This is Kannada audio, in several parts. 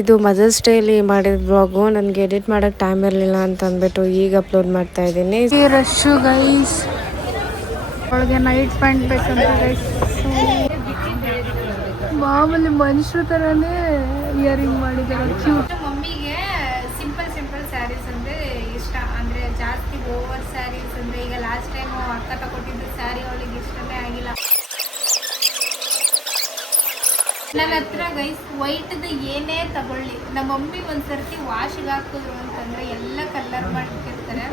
ಇದು ಮದರ್ಸ್ ಡೇಲಿ ಮಾಡಿದ ಬ್ಲಾಗು ನನಗೆ ಎಡಿಟ್ ಮಾಡೋಕ್ಕೆ ಟೈಮ್ ಇರಲಿಲ್ಲ ಅಂತ ಅಂದ್ಬಿಟ್ಟು ಈಗ ಅಪ್ಲೋಡ್ ಮಾಡ್ತಾ ಇದ್ದೀನಿ. ರಶ್ಶು ಗೈಸ್, ಅವಳಿಗೆ ನೈಟ್ ಪ್ಯಾಂಟ್ ಬೇಕಂತ ಗೈಸ್. ಮಾಮೂಲಿ ಮನುಷ್ಯರ ಥರನೇ ಇಯರಿಂಗ್ ಮಾಡಿದ್ದಾರೆ, ಕ್ಯೂಟ್. ಮಮ್ಮಿಗೆ ಸಿಂಪಲ್ ಸ್ಯಾರೀಸ್ ಅಂದರೆ ಇಷ್ಟ, ಅಂದರೆ ಜಾಸ್ತಿ ಓವರ್ ಸ್ಯಾರೀಸ್ ಅಂದರೆ ಈಗ ಲಾಸ್ಟ್ ಟೈಮು ಅಕ್ಕ ತಗೊಟ್ಟಿದ್ದು ಸ್ಯಾರಿ ಅವಳಿಗೆ ಇಷ್ಟನೇ ಆಗಿಲ್ಲ. ನನ್ನ ಹತ್ರ ಗೈಸ್ ವೈಟ್ದು ಏನೇ ತಗೊಳ್ಳಿ ನಮ್ಮ ಮಮ್ಮಿ ಒಂದ್ಸರ್ತಿ ವಾಶಿಗೆ ಹಾಕಿದ್ರು ಅಂತಂದರೆ ಎಲ್ಲ ಕಲರ್ ಮಾಡಿಟ್ಟಿರ್ತಾರೆ.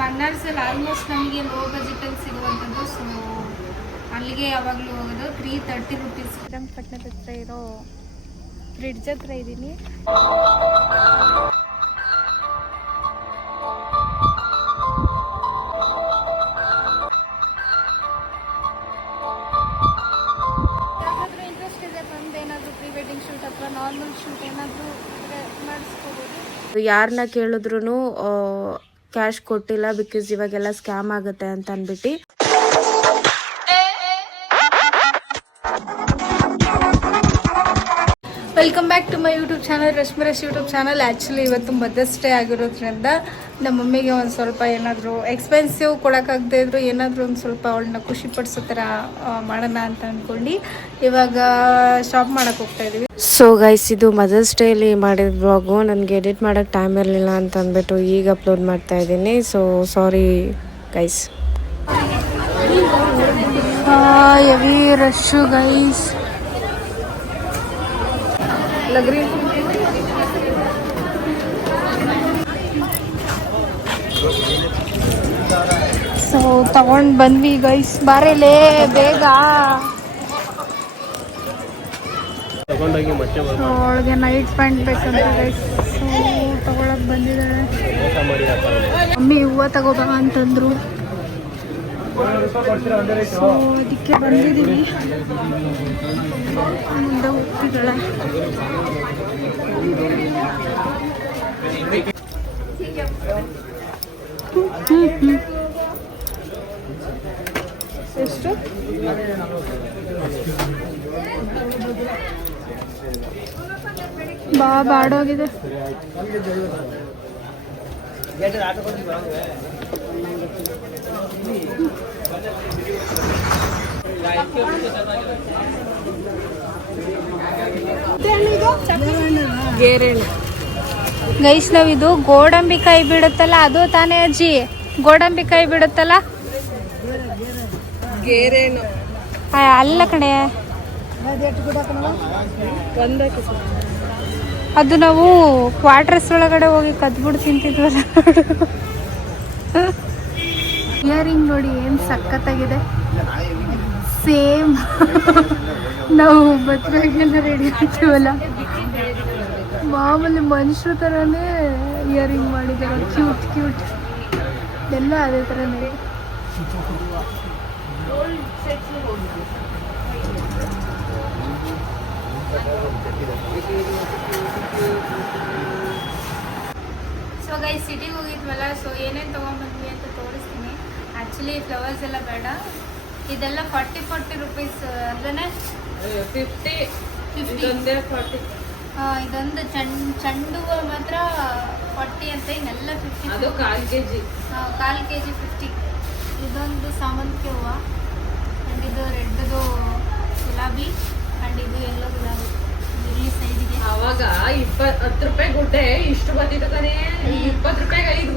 ಮನ್ನಾರ್ಸಲ್ಲಿ ಆಲ್ಮೋಸ್ಟ್ ನಮಗೆ ಲೋ ಬಜೆಟಲ್ಲಿ ಸಿಗುವಂಥದ್ದು, ಸೊ ಅಲ್ಲಿಗೆ ಯಾವಾಗಲೂ ಹೋಗೋದು. 330 rupees. ಶ್ರೀರಂಗಪಟ್ಟಣದ ಹತ್ರ ಇರೋ ಬ್ರಿಡ್ಜ್ ಹತ್ರ ಇದ್ದೀನಿ. ಯಾವ್ದಾದ್ರು ಇಂಟ್ರೆಸ್ಟ್ ಇದೆ ಬಂದು ಏನಾದರೂ ಪ್ರೀ ವೆಡ್ಡಿಂಗ್ ಶೂಟ್ ಅಥವಾ ನಾರ್ಮಲ್ ಶೂಟ್ ಏನಾದರೂ ಮಾಡಿಸ್ಕೋಬೋದು. ಯಾರನ್ನ ಕೇಳಿದ್ರು ಕ್ಯಾಶ್ ಕೊಟ್ಟಿಲ್ಲ, ಬಿಕಾಸ್ ಇವಾಗೆಲ್ಲ ಸ್ಕ್ಯಾಮ್ ಆಗುತ್ತೆ ಅಂತ ಅಂದ್ಬಿಟ್ಟು. Welcome back to my YouTube channel, Rashmirash YouTube channel. Actually ಇವತ್ತು ಮದರ್ಸ್ ಡೇ ಆಗಿರೋದ್ರಿಂದ ನಮ್ಮ ಮಮ್ಮಿಗೆ ಒಂದು ಸ್ವಲ್ಪ ಏನಾದರೂ ಎಕ್ಸ್ಪೆನ್ಸಿವ್ ಕೊಡೋಕ್ಕಾಗದೇ ಇದ್ರು ಏನಾದರೂ ಒಂದು ಸ್ವಲ್ಪ ಅವಳನ್ನ ಖುಷಿ ಪಡಿಸೋ ಥರ ಮಾಡೋಣ ಅಂತ ಅಂದ್ಕೊಂಡು ಇವಾಗ ಶಾಪ್ ಮಾಡೋಕ್ಕೆ ಹೋಗ್ತಾ ಇದ್ದೀವಿ. ಸೊ ಗೈಸ್, ಇದು ಮದರ್ಸ್ ಡೇಲಿ ಮಾಡಿದ ಬ್ಲಾಗು ನನಗೆ ಎಡಿಟ್ ಮಾಡೋಕ್ಕೆ ಟೈಮ್ ಇರಲಿಲ್ಲ ಅಂತ ಅಂದ್ಬಿಟ್ಟು ಈಗ ಅಪ್ಲೋಡ್ ಮಾಡ್ತಾ ಇದ್ದೀನಿ. So sorry guys. Heavy rush guys. So ತಗೊಂಡು ಬಂದ್ವಿ ಗೈಸ್. ಬಾರೇಲೇ ಬೇಗ. ಅವಳಿಗೆ ನೈಟ್ ಪ್ಯಾಂಟ್ ಬೇಕಂತ ಗೈಸ್, ಸೊ ತಗೊಳಕ್ ಬಂದಿದ್ದಾಳೆ. ಮಮ್ಮಿ ಹೂವು ತಗೋಬಾ ಅಂತಂದ್ರು, ಸೊ ಅದಕ್ಕೆ ಬಂದಿದ್ದೀವಿ. ಮುಂದೆ ಹೋಗ್ತಿದ್ದಾಳೆ. ಎಷ್ಟು? ಬಾಡೋಗಿದೆ. ಗೈಸ್, ನಾವಿದು ಗೋಡಂಬಿ ಕೈ ಬಿಡುತ್ತಲ್ಲ, ಅದು ತಾನೇ ಅಜ್ಜಿ? ಗೋಡಂಬಿ ಕೈ ಬಿಡುತ್ತಲ್ಲ, ಅಲ್ಲ ಕಣೆ, ಅದು ನಾವು ಕ್ವಾರ್ಟರ್ಸ್ ಒಳಗಡೆ ಹೋಗಿ ಕದ್ಬಿಟ್ಟು ತಿಂತಿದ್ವಲ್ಲ. ಇಯರಿಂಗ್ ನೋಡಿ ಏನು ಸಖತ್ತಾಗಿದೆ. ಸೇಮ್ ನಾವು ಮದುವೆಗೆಲ್ಲ ರೆಡಿ ಆಗ್ತೀವಲ್ಲ, ಮಾಮೂಲಿ ಮನುಷ್ಯರ ಥರನೇ ಇಯರಿಂಗ್ ಮಾಡಿದ್ದಾರೆ, ಕ್ಯೂಟ್ ಕ್ಯೂಟ್. ಎಲ್ಲ ಅದೇ ಥರನೇ. ಸೊ ಗೈಸ್, ಸಿಟಿಗೆ ಹೋಗಿದ್ವಲ್ಲ, ಸೊ ಏನೇನು ತೊಗೊಂಡ್ಬಂದ್ವಿ ಅಂತ ತೋರಿಸ್ತೀನಿ. ಆ್ಯಕ್ಚುಲಿ ಫ್ಲವರ್ಸ್ ಎಲ್ಲ ಬೇಡ, ಇದೆಲ್ಲ 40 rupees ಅಲ್ಲೇ 50. ಇದೊಂದು ಚೆಂಡು ಹೂವು ಮಾತ್ರ 40 ಅಂತ, ಇನ್ನೆಲ್ಲ 50. ಅದು 1/4 kg. 1/4 kg 50. ಇದೊಂದು ಸಾಮಂತಿಗೆ ಹೂವು, ಆ್ಯಂಡ್ ಇದು ರೆಡ್ದು ಗುಲಾಬಿ, ಆ್ಯಂಡ್ ಇದು ಎಲ್ಲೋ ಗುಲಾಬಿ. ಇಲ್ಲಿ ಸೈಡಿಗೆ ಅವಾಗ 10 ರೂಪಾಯಿ ಗುಡ್ಡೆ ಇಷ್ಟು ಬಂದಿತ್ತು ಕಣೆ. 20 ರೂಪಾಯಿಗೆ 5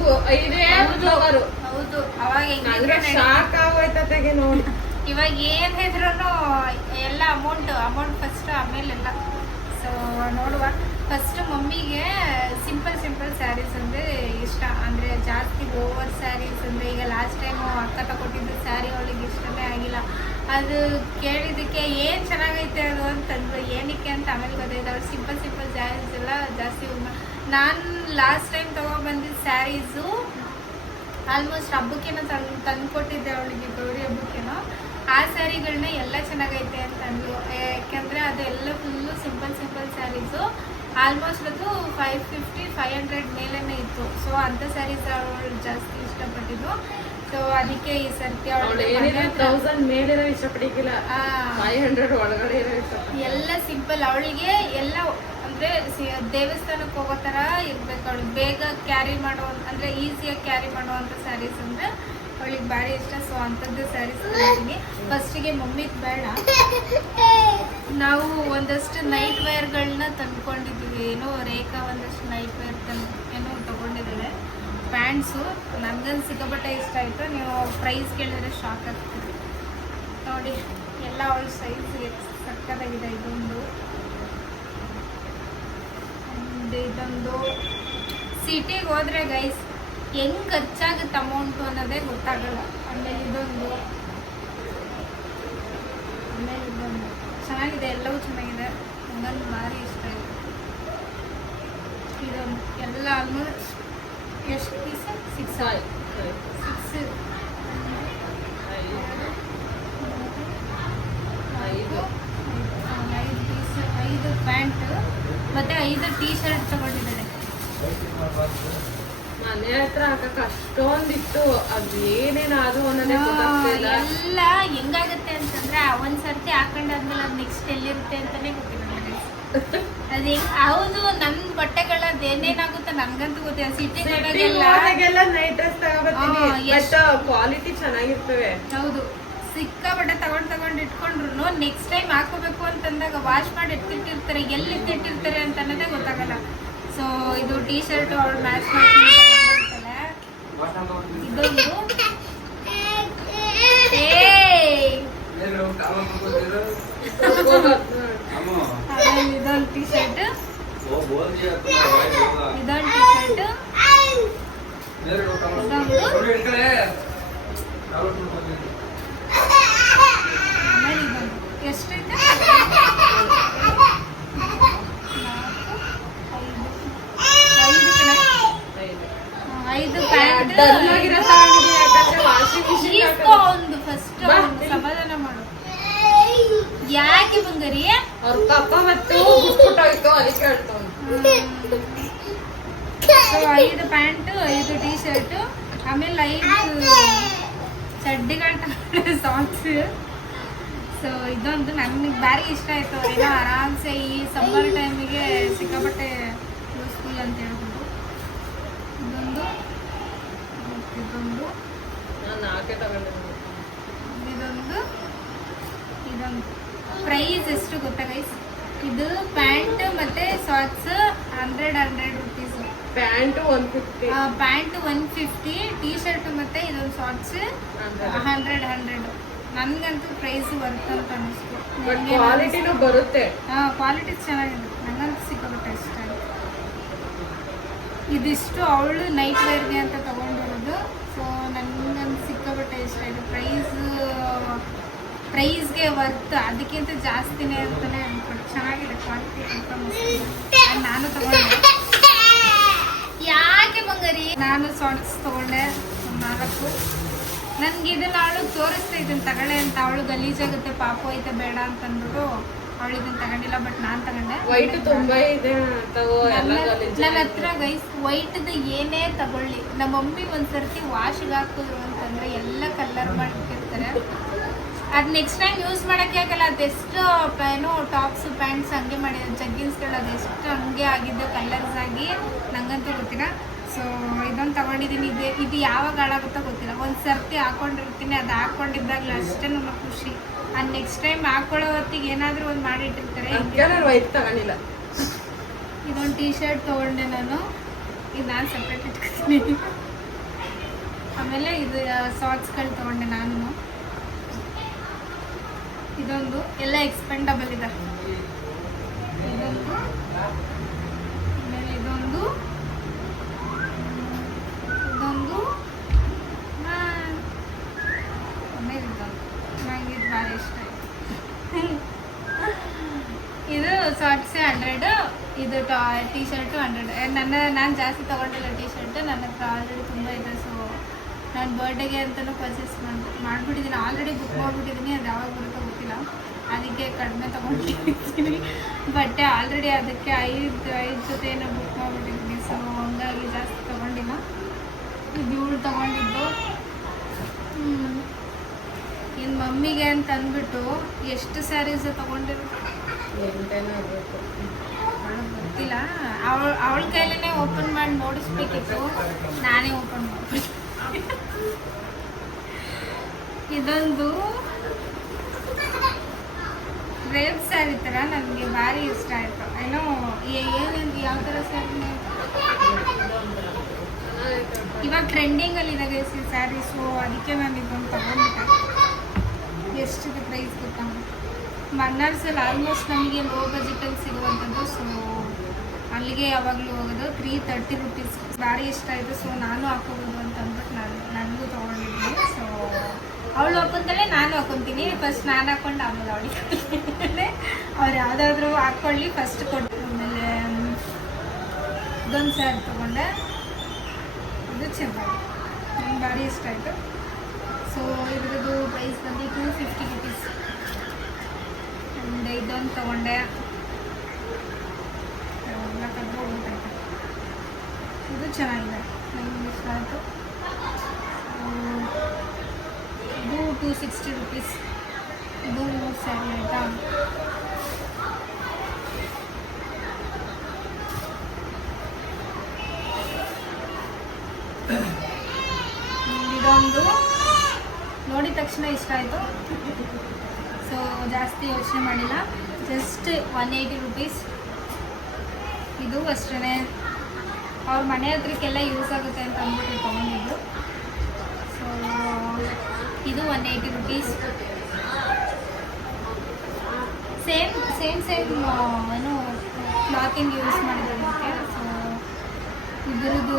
ಹೌದು. ಅವಾಗ ಶಾಕ್ ಆಗೋಯ್ತತೆಗೆ ನೋಡಿ. ಇವಾಗ ಏನಿದ್ರು ಎಲ್ಲ ಅಮೌಂಟ್ ಫಸ್ಟ್, ಆಮೇಲೆಲ್ಲ. ಸೊ ನೋಡುವ. ಫಸ್ಟ್ ಮಮ್ಮಿಗೆ ಸಿಂಪಲ್ ಸ್ಯಾರೀಸ್ ಅಂದರೆ ಇಷ್ಟ, ಅಂದರೆ ಜಾಸ್ತಿ ಓವರ್ ಸ್ಯಾರೀಸ್ ಅಂದರೆ ಈಗ ಲಾಸ್ಟ್ ಟೈಮು ಅಕ್ಕ ತಗೊಟ್ಟಿದ್ದು ಸ್ಯಾರಿ ಅವಳಿಗೆ ಇಷ್ಟನೇ ಆಗಿಲ್ಲ. ಅದು ಕೇಳಿದ್ದಕ್ಕೆ ಏನು ಚೆನ್ನಾಗೈತೆ ಅದು ಅಂತಂದ್ರು. ಏನಕ್ಕೆ ಅಂತ ಆಮೇಲೆ ಗೊತ್ತಾಯ್ತು. ಅವ್ರು ಸಿಂಪಲ್ ಸ್ಯಾರೀಸ್ ಎಲ್ಲ ಜಾಸ್ತಿ. ನಾನು ಲಾಸ್ಟ್ ಟೈಮ್ ತೊಗೊಬಂದಿದ್ದ ಸ್ಯಾರೀಸು ಆಲ್ಮೋಸ್ಟ್ ಹಬ್ಬಕ್ಕೇನೋ ತಂದುಕೊಟ್ಟಿದ್ದೆ ಅವಳಿಗೆ, ಗೌರಿ ಹಬ್ಬಕ್ಕೇನೋ. ಆ ಸ್ಯಾರಿಗಳನ್ನ ಎಲ್ಲ ಚೆನ್ನಾಗೈತೆ ಅಂತ ಅಂದ್ಲು. ಯಾಕೆಂದರೆ ಅದೆಲ್ಲ ಫುಲ್ಲು ಸಿಂಪಲ್ ಸ್ಯಾರೀಸು. ಆಲ್ಮೋಸ್ಟ್ ಅದು 550-500 ಮೇಲೇ ಇತ್ತು. ಸೊ ಅಂಥ ಸ್ಯಾರೀಸ್ ಅವಳು ಜಾಸ್ತಿ ಇಷ್ಟಪಟ್ಟಿದ್ದು. ಸೊ ಅದಕ್ಕೆ ಈ ಸರ್ತಿ ಅವಳು ಏನಿದೆ 1000 ಮೇಲಿರೋ ಇಷ್ಟಪಡಿಕಿಲ್ಲ, 500 ಒಳಗಡೆ ಇರೋ ಇಷ್ಟಪಡ. ಎಲ್ಲ ಸಿಂಪಲ್. ಅವಳಿಗೆ ಎಲ್ಲ ಅಂದ್ರೆ ದೇವಸ್ಥಾನಕ್ಕೆ ಹೋಗೋ ತರ ಇರ್ಬೇಕು. ಅವಳು ಬೇಗ ಕ್ಯಾರಿ ಮಾಡೋ ಅಂದ್ರೆ ಈಸಿಯಾಗಿ ಕ್ಯಾರಿ ಮಾಡುವಂತ ಸ್ಯಾರೀಸ್ ಅಂದ್ರೆ ಅವಳಿಗೆ ಭಾರಿ ಇಷ್ಟ. ಸೊ ಅಂಥದ್ದು ಸ್ಯಾರೀಸ್ ತಗೊಂಡಿದ್ದೀನಿ. ಫಸ್ಟಿಗೆ ಮಮ್ಮಿದ್ ಬೇಡ, ನಾವು ಒಂದಷ್ಟು ನೈಟ್ ವೇರ್ಗಳನ್ನ ತಂದ್ಕೊಂಡಿದ್ದೀವಿ. ಏನೋ ರೇಖಾ ಒಂದಷ್ಟು ನೈಟ್ ವೇರ್ ಏನೋ ತಗೊಂಡಿದ್ದಾಳೆ. ಪ್ಯಾಂಟ್ಸು ನನಗಂದು ಸಿಕ್ಕಾಪಟ್ಟೆ ಇಷ್ಟ ಆಯಿತು. ನೀವು ಪ್ರೈಸ್ ಕೇಳಿದ್ರೆ ಶಾಕ್ ಆಗ್ತೀವಿ ನೋಡಿ. ಎಲ್ಲ ಅವಳ ಸೈಜ್ಗೆ ಸಕ್ಕತ್ತಾಗಿದೆ. ಇದೊಂದು ಸಿಟಿಗೆ ಹೋದ್ರೆ ಗೈಸ್ ಹೆಂಗೆ ಖರ್ಚಾಗುತ್ತೆ ಅಮೌಂಟು ಅನ್ನೋದೇ ಗೊತ್ತಾಗಲ್ಲ. ಆಮೇಲೆ ಇದೊಂದು ಚೆನ್ನಾಗಿದೆ, ಎಲ್ಲವೂ ಚೆನ್ನಾಗಿದೆ. ನನಗಂದು ಭಾರಿ ಇಷ್ಟ ಆಯಿತು. ಇದೊಂದು ಎಲ್ಲ ಆಲ್ಮೋಸ್ಟ್ ಎಷ್ಟು ಪೀಸ್? 6 5 ಪ್ಯಾಂಟ್ ಮತ್ತೆ 5 ಟೀ ಶರ್ಟ್ ತಗೊಂಡಿದ್ದಾಳೆ. ಮನೆ ಹತ್ರ ಹಾಕಕ್ಕೆ ಅಷ್ಟೊಂದಿತ್ತು, ಅದು ಏನೇನಾದ್ರು ಅನ್ನೋದೇ ಗೊತ್ತಾಗ್ತಿಲ್ಲ. ಎಲ್ಲ ಹೆಂಗಾಗತ್ತೆ ಅಂತಂದ್ರೆ ಒಂದ್ಸರ್ತಿ ಹಾಕೊಂಡಾದ್ಮೇಲೆ ಅದು ನೆಕ್ಸ್ಟ್ ಎಲ್ಲಿರುತ್ತೆ ಅಂತಾನೆ ಗೊತ್ತಿಲ್ಲ ನನಗೆ. ಅದೇ ಹೌದು, ನನ್ನ ಬಟ್ಟೆಗಳದ್ದು ಏನೇನಾಗುತ್ತೆ ನನ್ಗಂತೂ ಗೊತ್ತಿಲ್ಲ. ಸಿಟಿಗೆಲ್ಲ ನೈಟ್ ಡ್ರೆಸ್ ತಗೋಬರ್ತೀನಿ, ಕ್ವಾಲಿಟಿ ಚೆನ್ನಾಗಿರ್ತವೆ. ಹೌದು, ಸಿಕ್ಕಾಪಟ್ಟೆ ತಗೊಂಡ್ ಇಟ್ಕೊಂಡ್ರು ನೆಕ್ಸ್ಟ್ ಟೈಮ್ ಹಾಕೋಬೇಕು ಅಂತಂದಾಗ ವಾಶ್ ಮಾಡಿ ಎತ್ತಿಟ್ಟಿರ್ತಾರೆ, ಎಲ್ಲಿ ಎತ್ತಿಟ್ಟಿರ್ತಾರೆ ಅಂತ ಅನ್ನೋದೇ ಗೊತ್ತಾಗಲ್ಲ. ಸೊ ಇದು ಟೀ ಶರ್ಟ್ ಅವಳು ಮ್ಯಾಚ್ ಮಾಡ್ತಾಳೆ. ಇದೊಂದು ಇದೊಂದು ಟೀ ಶರ್ಟ್, ಎಷ್ಟೈತೆ? 5 ಪ್ಯಾಂಟ್ ಒಂದು ಫಸ್ಟ್ ಸಮಾಧಾನ ಮಾಡು. ಯಾಕೆ ಬಂಗಾರಿ? ಅವ್ರ ಪಾಪ ಮತ್ತು ಬಿಟ್ಬಿಟ್ಟೋಯ್ತು, ಅದಕ್ಕೆ ಹೇಳ್ತಾವ. 5 ಪ್ಯಾಂಟ್, 5 ಟೀ ಶರ್ಟ್, ಆಮೇಲೆ 5 ಚಡ್ಡಿಗಳು ತಗೊಂಡೆ, ಸಾಕ್ಸ್. ಸೊ ಇದೊಂದು ನನಗೆ ಭಾರಿ ಇಷ್ಟ ಆಯಿತು. ಏನೋ ಆರಾಮ್ಸೆ ಈ ಸಮ್ಮರ್ ಟೈಮಿಗೆ ಸಿಕ್ಕಾಪಟ್ಟೆ ಯೂಸ್ಫುಲ್ ಅಂತ ಹೇಳ್ಬೋದು. ಇದೊಂದು ಪ್ರೈಸ್ ಎಷ್ಟು ಗೊತ್ತಾ ಗೈಸ್? ಇದು ಪ್ಯಾಂಟ್ ಮತ್ತೆ socks 100 rupees. Pant 150, T shirt ಮತ್ತೆ ಇದೊಂದು ಸಾಕ್ಸ್ 100. ನನ್ಗಂತೂ ಪ್ರೈಸ್ ವರ್ತ್ ಅಂತ ಅನಿಸ್ತು. ಕ್ವಾಲಿಟಿನೂ ಬರುತ್ತೆ. ಕ್ವಾಲಿಟಿ ಚೆನ್ನಾಗಿದೆ, ನನಗಂತೂ ಸಿಕ್ಕಾಪಟ್ಟೆ ಇಷ್ಟ ಆಯಿತು. ಇದಿಷ್ಟು ಅವಳು ನೈಟ್ ವೇರ್ಗೆ ಅಂತ ತಗೊಂಡಿರೋದು. ಸೊ ನನಗಂತೂ ಸಿಕ್ಕಾಪಟ್ಟೆ ಇಷ್ಟ ಆಯಿತು. ಪ್ರೈಸ್ಗೆ ವರ್ತ್, ಅದಕ್ಕಿಂತ ಜಾಸ್ತಿನೇ ಅಂತಾನೆ ಅನ್ಕೊಂಡು ಚೆನ್ನಾಗಿದೆ ಕ್ವಾಲಿಟಿ ಅಂತ. ನಾನು ತಗೊಂಡೆ. ಯಾಕೆ ಬಂಗಾರಿ? ನಾನು ಸಾಕ್ಸ್ ತಗೊಂಡೆ 4. ನನ್ಗೆ ಇದನ್ನ ಅವಳು ತೋರಿಸ್ತಾ ಇದನ್ನ ತಗೊಳ್ಳೆ ಅಂತ. ಅವಳು ಗಲೀಜಾಗುತ್ತೆ ಪಾಪ ಐತೆ ಬೇಡ ಅಂತ ಅಂದ್ಬಿಟ್ಟು ಅವಳು ಇದನ್ನ ತಗೊಂಡಿಲ್ಲ. ಬಟ್ ನಾನು ತಗೊಂಡೆ. ವೈಟ್ ತುಂಬಾ ಇದೆ ನನ್ನ ಹತ್ರ ಗೈಸ್ ವೈಟ್ದು ಏನೇ ತಗೊಳ್ಳಿ, ನಮ್ಮ ಮಮ್ಮಿ ಒಂದ್ಸರ್ತಿ ವಾಶ್ಗೆ ಹಾಕಿದ್ರು ಅಂತಂದ್ರೆ ಎಲ್ಲ ಕಲರ್ ಮಾಡಿರ್ತಾರೆ. ಅದು ನೆಕ್ಸ್ಟ್ ಟೈಮ್ ಯೂಸ್ ಮಾಡೋಕ್ಕೆ ಆಗಲ್ಲ. ಅದೆಷ್ಟು ಏನೋ ಟಾಪ್ಸ್ ಪ್ಯಾಂಟ್ಸ್ ಹಂಗೆ ಮಾಡಿದ್ರು, ಜಗ್ಗಿನ್ಸ್ಗಳು ಅದೆಷ್ಟು ಹಂಗೆ ಆಗಿದ್ದು ಕಲರ್ಸ್ ಆಗಿ ನಂಗಂತೂ ಗೊತ್ತಿಲ್ಲ. ಸೊ ಇದೊಂದು ತಗೊಂಡಿದ್ದೀನಿ. ಇದು ಯಾವಾಗ ಹಾಳಾಗುತ್ತೋ ಗೊತ್ತಿಲ್ಲ. ಒಂದು ಸರ್ತಿ ಹಾಕೊಂಡಿರ್ತೀನಿ, ಅದು ಹಾಕೊಂಡಿದ್ದಾಗಲೂ ಅಷ್ಟೇ ನನಗೆ ಖುಷಿ. ಅದು ನೆಕ್ಸ್ಟ್ ಟೈಮ್ ಹಾಕೊಳ್ಳೋ ಹೊತ್ತಿಗೆ ಏನಾದರೂ ಒಂದು ಮಾಡಿಟ್ಟಿರ್ತಾರೆ. ವೈಟ್ ತಗೊಂಡಿಲ್ಲ. ಇದೊಂದು ಟೀ ಶರ್ಟ್ ತೊಗೊಂಡೆ ನಾನು. ಇದು ನಾನು ಸಪ್ರೇಟ್ ಇಟ್ಕೊತೀನಿ. ಆಮೇಲೆ ಇದು ಸಾಕ್ಸ್ಗಳು ತೊಗೊಂಡೆ ನಾನು. ಇದೊಂದು ಎಲ್ಲ ಎಕ್ಸ್ಪೆಂಡಬಲ್ ಇದೆ. ಇದೊಂದು, ಆಮೇಲೆ ಇದೊಂದು ಆಮೇಲೆ ಇದೊಂದು ನನಗೆ ಇದು ಭಾಳ ಇಷ್ಟ ಆಯಿತು. ಇದು ಸಾಕ್ಸ್ 100, ಇದು ಟೀ ಶರ್ಟು 100. ನಾನು ಜಾಸ್ತಿ ತೊಗೊಂಡಿಲ್ಲ ಟೀ ಶರ್ಟ್, ನನ್ನ ಹತ್ರ ಆಲ್ರೆಡಿ ತುಂಬ ಇದೆ. ಸೊ ನಾನು ಬರ್ಡೇಗೆ ಅಂತಲೂ ಪರ್ಚೇಸ್ ಮಾಡಿಬಿಟ್ಟಿದ್ದೀನಿ. ಆಲ್ರೆಡಿ ಬುಕ್ ಮಾಡಿಬಿಟ್ಟಿದ್ದೀನಿ. ಅದು ಯಾವಾಗ ಬರುತ್ತೋ ಗೊತ್ತಿಲ್ಲ, ಅದಕ್ಕೆ ಕಡಿಮೆ ತೊಗೊಂಡಿದ್ದೀನಿ ಬಟ್ಟೆ. ಆಲ್ರೆಡಿ ಅದಕ್ಕೆ 5 ಜೊತೆಯನ್ನು ಬುಕ್ ಮಾಡಿಬಿಟ್ಟಿದ್ದೀನಿ. ಸೊ ಹಂಗಾಗಿ ಜಾಸ್ತಿ ತೊಗೊಂಡಿಲ್ಲ. ಇದು 7 ತೊಗೊಂಡಿದ್ದು. ಇನ್ನು ಮಮ್ಮಿಗೆ ಅಂತ ಅಂದ್ಬಿಟ್ಟು ಎಷ್ಟು ಸ್ಯಾರೀಸ್ ತೊಗೊಂಡಿರೋ ಗೊತ್ತಿಲ್ಲ. ಅವಳ ಕೈಲೇ ಓಪನ್ ಮಾಡಿ ನೋಡಿಸ್ಬೇಕಿತ್ತು, ನಾನೇ ಓಪನ್ ಮಾಡ್ಬಿಟ್ಟು. ಇದೊಂದು ರೇಪ್ ಸ್ಯಾರಿ ಥರ ನನಗೆ ಭಾರಿ ಇಷ್ಟ ಆಯಿತು. ಏನೋ ಏನೇನು ಯಾವ ಥರ ಸ್ಯಾರಿ ಇವಾಗ ಟ್ರೆಂಡಿಂಗಲ್ಲಿದೆ ಈ ಸ್ಯಾರಿ, ಸೊ ಅದಕ್ಕೆ ನಾನು ಇದೊಂದು ತೊಗೊಂಡ್ಬಿಟ್ಟೆ. ಎಷ್ಟಿದೆ ಪ್ರೈಸ್ ಗೊತ್ತಾ? ಮನ್ನಾರ್ಸಲ್ಲಿ ಆಲ್ಮೋಸ್ಟ್ ನಮಗೆ ಲೋ ಬಜೆಟಲ್ಲಿ ಸಿಗುವಂಥದ್ದು, ಸೊ ಅಲ್ಲಿಗೆ ಯಾವಾಗಲೂ ಹೋಗೋದು. 330 ರುಪೀಸ್ ಭಾರಿ ಇಷ್ಟ ಆಯಿತು. ಸೊ ನಾನು ಹಾಕೋಬೋದು ಅಂತ ಅಂದ್ಬಿಟ್ಟು ನನಗೂ ತೊಗೊಂಡಿದ್ದೀನಿ. ಸೊ ಅವಳು ಹಾಕೊತಾಳೆ, ನಾನು ಹಾಕೊತೀನಿ. ಫಸ್ಟ್ ನಾನು ಹಾಕ್ಕೊಂಡು ಆಮೇಲೆ ಅವಳಿಗೆ ಅವ್ರು ಯಾವುದಾದ್ರೂ ಹಾಕ್ಕೊಳ್ಳಿ, ಫಸ್ಟ್ ಕೊಟ್ಟು. ಆಮೇಲೆ ಇದೊಂದು ಸ್ಯಾರಿ ತೊಗೊಂಡೆ, ಇದು ಚೆನ್ನಾಗಿ ನನಗೆ ಭಾರಿ ಇಷ್ಟ ಆಯಿತು. ಸೊ ಇದ್ರದ್ದು ಪ್ರೈಸ್ ಬಂದು 250 ರುಪೀಸ್. ಆ್ಯಂಡ್ ಇದೊಂದು ತೊಗೊಂಡೆ, ಎಲ್ಲ ಕದ್ದು ಹೋಗ್ಬಿಟ್ಟೈತೆ. ಇದು ಚೆನ್ನಾಗಿದೆ, ನನಗೆ ಇಷ್ಟ ಆಯಿತು. ಇದು 260 ರುಪೀಸ್. ಇದು ಸ್ಯಾರಿ ಆಯಿತಾ. ಇದೊಂದು ನೋಡಿದ ತಕ್ಷಣ ಇಷ್ಟ ಆಯಿತು. ಸೊ ಜಾಸ್ತಿ ಯೋಚನೆ ಮಾಡಿಲ್ಲ, ಜಸ್ಟ್ 180 ರುಪೀಸ್. ಇದು ಅಷ್ಟೇ, ಅವ್ರ ಮನೆ ಹತ್ರಕ್ಕೆಲ್ಲ ಯೂಸ್ ಆಗುತ್ತೆ ಅಂತ ಅಂದ್ಬಿಟ್ಟು ತೊಗೊಂಡಿದ್ದು. ಸೊ ಇದು 180 ರುಪೀಸ್. ಸೇಮ್ ಏನು ಕ್ಲಾತಿಂಗ್ ಯೂಸ್ ಮಾಡಿರೋದಕ್ಕೆ. ಸೊ ಇದರದ್ದು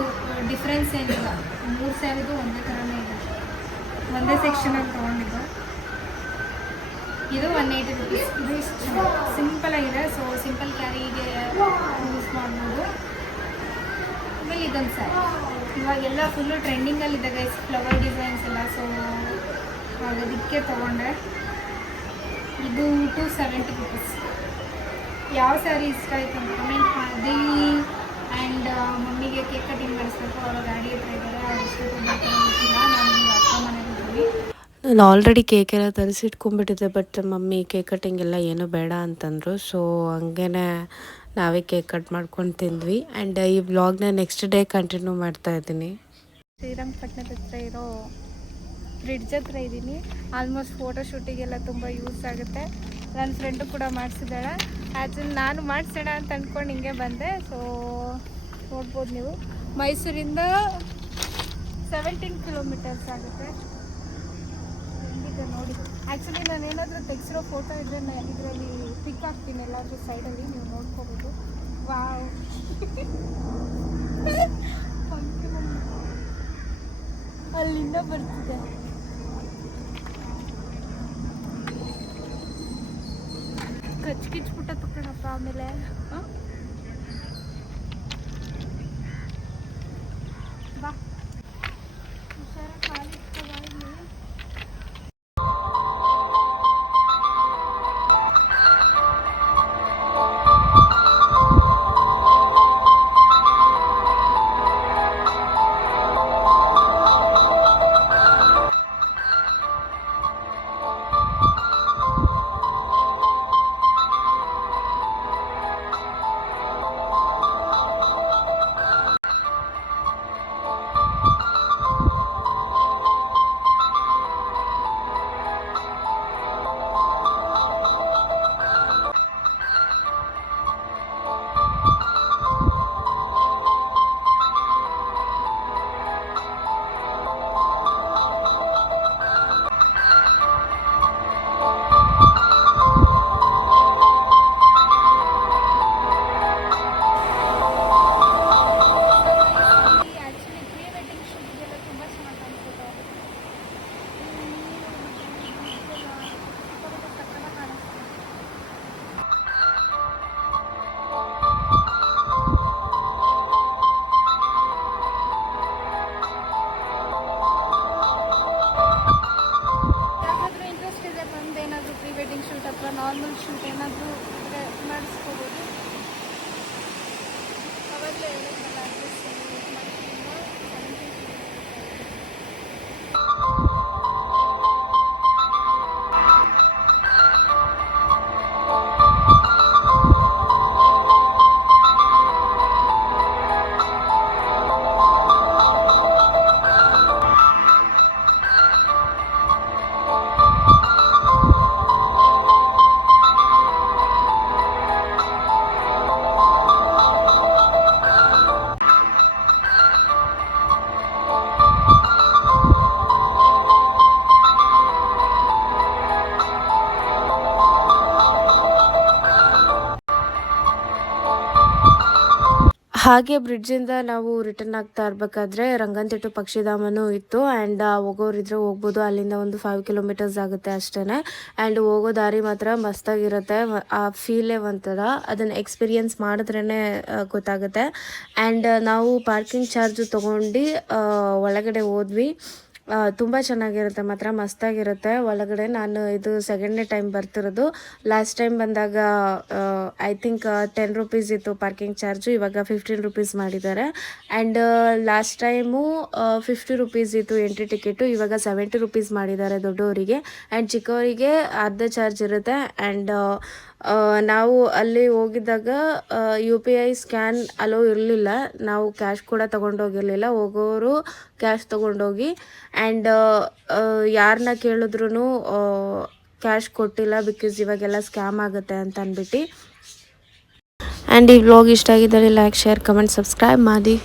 ಡಿಫ್ರೆನ್ಸ್ ಏನಿಲ್ಲ, 3 ಸ್ಯಾರಿದು ಒಂದೇ ಥರನೇ ಇದೆ, ಒಂದೇ ಸೆಕ್ಷನಲ್ಲಿ ತೊಗೊಂಡಿದ್ದು. ಇದು 180 ರುಪೀಸ್. ಇದು ಇಷ್ಟು ಸಿಂಪಲಾಗಿದೆ, ಸೊ ಸಿಂಪಲ್ ಕ್ಯಾರಿಗೆ ಯೂಸ್ ಮಾಡ್ಬೋದು. ಆಮೇಲೆ ಇದೊಂದು ಸ್ಯಾರಿ ಇವಾಗೆಲ್ಲ ಫುಲ್ಲು ಟ್ರೆಂಡಿಂಗಲ್ಲಿದೆ ಗೈಸ್, ಫ್ಲವರ್ ಡಿಸೈನ್ಸ್ ಎಲ್ಲ. ಸೊ ಅದಕ್ಕೆ ತೊಗೊಂಡೆ. ಇದು 270 ರುಪೀಸ್. ಯಾವ ಸ್ಯಾರಿ ಇಷ್ಟ ಆಯಿತು ಅಂತ ಕಮೆಂಟ್ ಮಾಡಿ. ಆ್ಯಂಡ್ ಮಮ್ಮಿಗೆ ಕೇಕ್ ಕಟಿಂಗ್ ಮಾಡಿಸ್ಬೇಕು, ಅವರ ಗಾಡಿ ಹತ್ರ ಇದ್ದಾರೆ, ಅವ್ರು ಇಷ್ಟೊತ್ತು ಗೊತ್ತಿಲ್ಲ. ನಾನು ಅಕ್ಕ ಮನೆಗಿದ್ದೀವಿ. ನಾನು ಆಲ್ರೆಡಿ ಕೇಕೆಲ್ಲ ತರಿಸಿಟ್ಕೊಂಡ್ಬಿಟ್ಟಿದ್ದೆ, ಬಟ್ ಮಮ್ಮಿ ಕೇಕ್ ಕಟ್ಟಿಂಗ್ ಎಲ್ಲ ಏನೂ ಬೇಡ ಅಂತಂದರು. ಸೊ ಹಂಗೇ ನಾವೇ ಕೇಕ್ ಕಟ್ ಮಾಡ್ಕೊಂಡು ತಿಂದ್ವಿ. ಆ್ಯಂಡ್ ಈ ವ್ಲಾಗ್ನ ನೆಕ್ಸ್ಟ್ ಡೇ ಕಂಟಿನ್ಯೂ ಮಾಡ್ತಾಯಿದ್ದೀನಿ. ಶ್ರೀರಂಗಪಟ್ಟಣದ ಹತ್ರ ಇರೋ ಬ್ರಿಡ್ಜ್ ಹತ್ರ ಇದ್ದೀನಿ. ಆಲ್ಮೋಸ್ಟ್ ಫೋಟೋ ಶೂಟಿಗೆಲ್ಲ ತುಂಬ ಯೂಸ್ ಆಗುತ್ತೆ. ನನ್ನ ಫ್ರೆಂಡು ಕೂಡ ಮಾಡಿಸಿದ್ದಾಳೆ. ಆ್ಯಕ್ಚುಲಿ ನಾನು ಮಾಡಿಸೋಣ ಅಂತ ಅಂದ್ಕೊಂಡು ಹಿಂಗೆ ಬಂದೆ. ಸೊ ನೋಡ್ಬೋದು ನೀವು, ಮೈಸೂರಿಂದ 17 ಕಿಲೋಮೀಟರ್ಸ್ ಆಗುತ್ತೆ. ಹೆಂಗಿದೆ ನೋಡಿ. ಆ್ಯಕ್ಚುಲಿ ನಾನು ಏನಾದರೂ ತೆಗೆಸಿರೋ ಫೋಟೋ ಇದ್ದರೆ ನಾನು ಇದರಲ್ಲಿ ಪಿಕ್ ಹಾಕ್ತೀನಿ ಎಲ್ಲಾದರೂ ಸೈಡಲ್ಲಿ, ನೀವು ನೋಡ್ಕೋಬೋದು. ವಾವ್ ಅಲ್ಲಿಂದ ಬರ್ತಿದೆ. ಕಚ್ಕಿಚ್ಬಿಟ್ಟ ತಕ್ಕಣಪ್ಪ. ಆಮೇಲೆ ಬಾ ಹುಷಾರ, ಕಾಲಿಟ್ಕೊಳ್ಳಿ. ನಾರ್ಮಲ್ ಶೂಟ್ ಏನಾದರೂ ಇದ್ದರೆ ಮಾಡಿಸ್ಕೋಬೋದು. ಅವಾಗಲೇ ಹೇಳಿದ್ನಲ್ಲ ಅಡ್ರೆಸ್ ಹಾಗೆ ಬ್ರಿಡ್ಜಿಂದ ನಾವು ರಿಟರ್ನ್ ಆಗ್ತಾ ಇರಬೇಕಾದ್ರೆ ರಂಗನತಿಟ್ಟು ಪಕ್ಷಿಧಾಮನೂ ಇತ್ತು. ಆ್ಯಂಡ್ ಹೋಗೋರಿದ್ರೆ ಹೋಗ್ಬೋದು, ಅಲ್ಲಿಂದ ಒಂದು 5 ಕಿಲೋಮೀಟರ್ಸ್ ಆಗುತ್ತೆ ಅಷ್ಟೇ. ಆ್ಯಂಡ್ ಹೋಗೋ ದಾರಿ ಮಾತ್ರ ಮಸ್ತಾಗಿರುತ್ತೆ. ಆ ಫೀಲೇ ಒಂಥರ, ಅದನ್ನು ಎಕ್ಸ್ಪೀರಿಯನ್ಸ್ ಮಾಡಿದ್ರೇ ಗೊತ್ತಾಗುತ್ತೆ. ಆ್ಯಂಡ್ ನಾವು ಪಾರ್ಕಿಂಗ್ ಚಾರ್ಜು ತೊಗೊಂಡು ಒಳಗಡೆ ಹೋದ್ವಿ. ತುಂಬ ಚೆನ್ನಾಗಿರುತ್ತೆ ಮಾತ್ರ, ಮಸ್ತಾಗಿರುತ್ತೆ ಒಳಗಡೆ. ನಾನು ಇದು ಸೆಕೆಂಡ್ನೇ ಟೈಮ್ ಬರ್ತಿರೋದು. ಲಾಸ್ಟ್ ಟೈಮ್ ಬಂದಾಗ ಐ ಥಿಂಕ್ 10 ರುಪೀಸ್ ಇತ್ತು ಪಾರ್ಕಿಂಗ್ ಚಾರ್ಜು, ಇವಾಗ 15 ರುಪೀಸ್ ಮಾಡಿದ್ದಾರೆ. ಆ್ಯಂಡ್ ಲಾಸ್ಟ್ ಟೈಮು 50 ರುಪೀಸ್ ಇತ್ತು ಎಂಟ್ರಿ ಟಿಕೆಟು, ಇವಾಗ 70 ರುಪೀಸ್ ಮಾಡಿದ್ದಾರೆ ದೊಡ್ಡವರಿಗೆ. ಆ್ಯಂಡ್ ಚಿಕ್ಕವರಿಗೆ ಅರ್ಧ ಚಾರ್ಜ್ ಇರುತ್ತೆ. ಆ್ಯಂಡ್ ನಾವು ಅಲ್ಲಿ ಹೋಗಿದ್ದಾಗ UPI ಸ್ಕ್ಯಾನ್ ಅಲೋ ಇರಲಿಲ್ಲ, ನಾವು ಕ್ಯಾಶ್ ಕೂಡ ತೊಗೊಂಡೋಗಿರಲಿಲ್ಲ. ಹೋಗೋರು ಕ್ಯಾಶ್ ತೊಗೊಂಡೋಗಿ. ಆ್ಯಂಡ್ ಯಾರನ್ನ ಕೇಳಿದ್ರೂ ಕ್ಯಾಶ್ ಕೊಟ್ಟಿಲ್ಲ, ಬಿಕಾಸ್ ಇವಾಗೆಲ್ಲ ಸ್ಕ್ಯಾಮ್ ಆಗುತ್ತೆ ಅಂತ ಅಂದ್ಬಿಟ್ಟು. ಆ್ಯಂಡ್ ಈ ವ್ಲಾಗ್ ಇಷ್ಟ ಆಗಿದ್ದರೆ ಲೈಕ್, ಶೇರ್, ಕಮೆಂಟ್, ಸಬ್ಸ್ಕ್ರೈಬ್ ಮಾಡಿ.